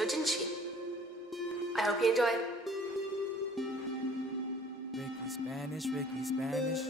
走进去。I hope you enjoy. Ricky Spanish.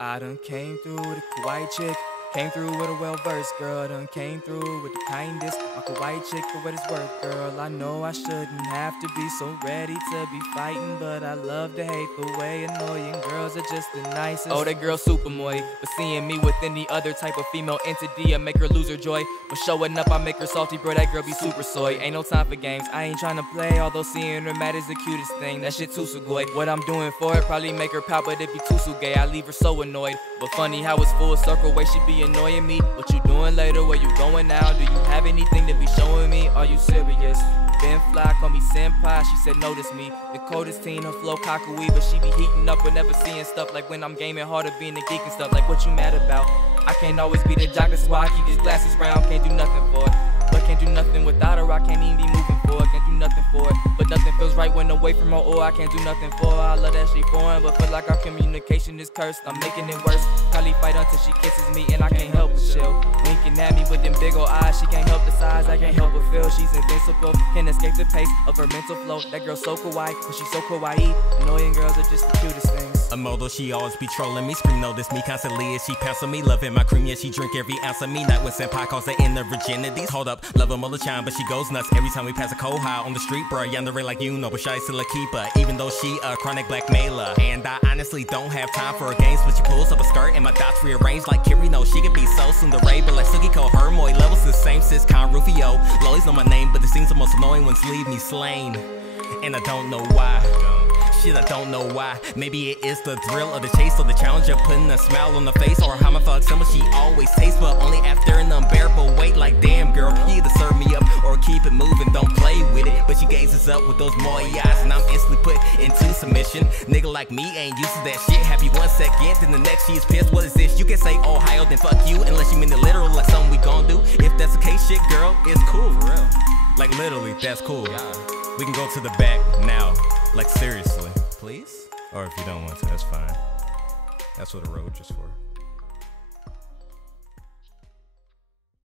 I done came through with a Kawaii chick. Came through with a well-versed girl, done came through with the kindest. A Kawaii chick for what it's worth, girl. I know I shouldn't have to be so ready to be fighting, but I love to hate the way annoying girls are just the nicest. Oh, that girl super moy, but seeing me with any other type of female entity, I make her lose her joy. When showing up, I make her salty, bro, that girl be super soy. Ain't no time for games, I ain't trying to play, although seeing her mad is the cutest thing. That shit too sugoi. What I'm doing for it probably make her pout, but it be too gay. I leave her so annoyed. But funny how it's full circle, way she be annoying me. What you doing later? Where you going now? Do you have anything to be showing me? Are you serious? Been fly, call me senpai, she said notice me. The coldest teen, her flow cockawee, but she be heating up whenever seeing stuff. Like when I'm gaming harder, being a geek and stuff. Like what you mad about? I can't always be the jock, that's why I keep these glasses round. Can't do nothing for it, but can't do nothing without her. I can't even be moving for it, can't do nothing for it. But nothing feels right when I'm away from her, or I can't do nothing for her. I love that she foreign, but feel like our communication is cursed. I'm making it worse, probably fight until she kisses me and I can't help but chill. Winking at me with them big old eyes, she can't help the size, I can't help but feel she's invincible. Can't escape the pace of her mental flow. That girl's so kawaii, but she's so kawaii. Annoying girls are just the cutest things. A model, she always be trolling me, scream notice me constantly as she pencil me. Loving my cream, yeah, she drink every ounce of me. Not when senpai calls her in the virginities. Hold up, love them all the time, but she goes nuts every time we pass a cold high on the street, bruh. Yandere like you know, but shy still a keeper, even though she a chronic blackmailer. And I honestly don't have time for her games, but she pulls up a skirt and my dots rearranged like Kiri. No, she could be so tsundere, but like Sugiko, her moi levels the same sis Con Rufio. Lollies know my name, but it seems the most annoying ones leave me slain, and I don't know why. Shit, I don't know why. Maybe it is the thrill of the chase or the challenge of putting a smile on the face, or how my fuck symbol she always tastes, but only after an unbearable weight. Like damn girl, you either serve me up or keep it moving, don't play with it. But she gazes up with those moi eyes and I'm instantly put into submission. Nigga like me ain't used to that shit. Happy 1 second, then the next she is pissed. What is this? You can say Ohio, then fuck you, unless you mean it literal, like something we gon' do. If that's the case, shit girl, it's cool. For real. Like literally, that's cool. We can go to the back now. Like seriously, please? Or if you don't want to, that's fine. That's what a roach is for.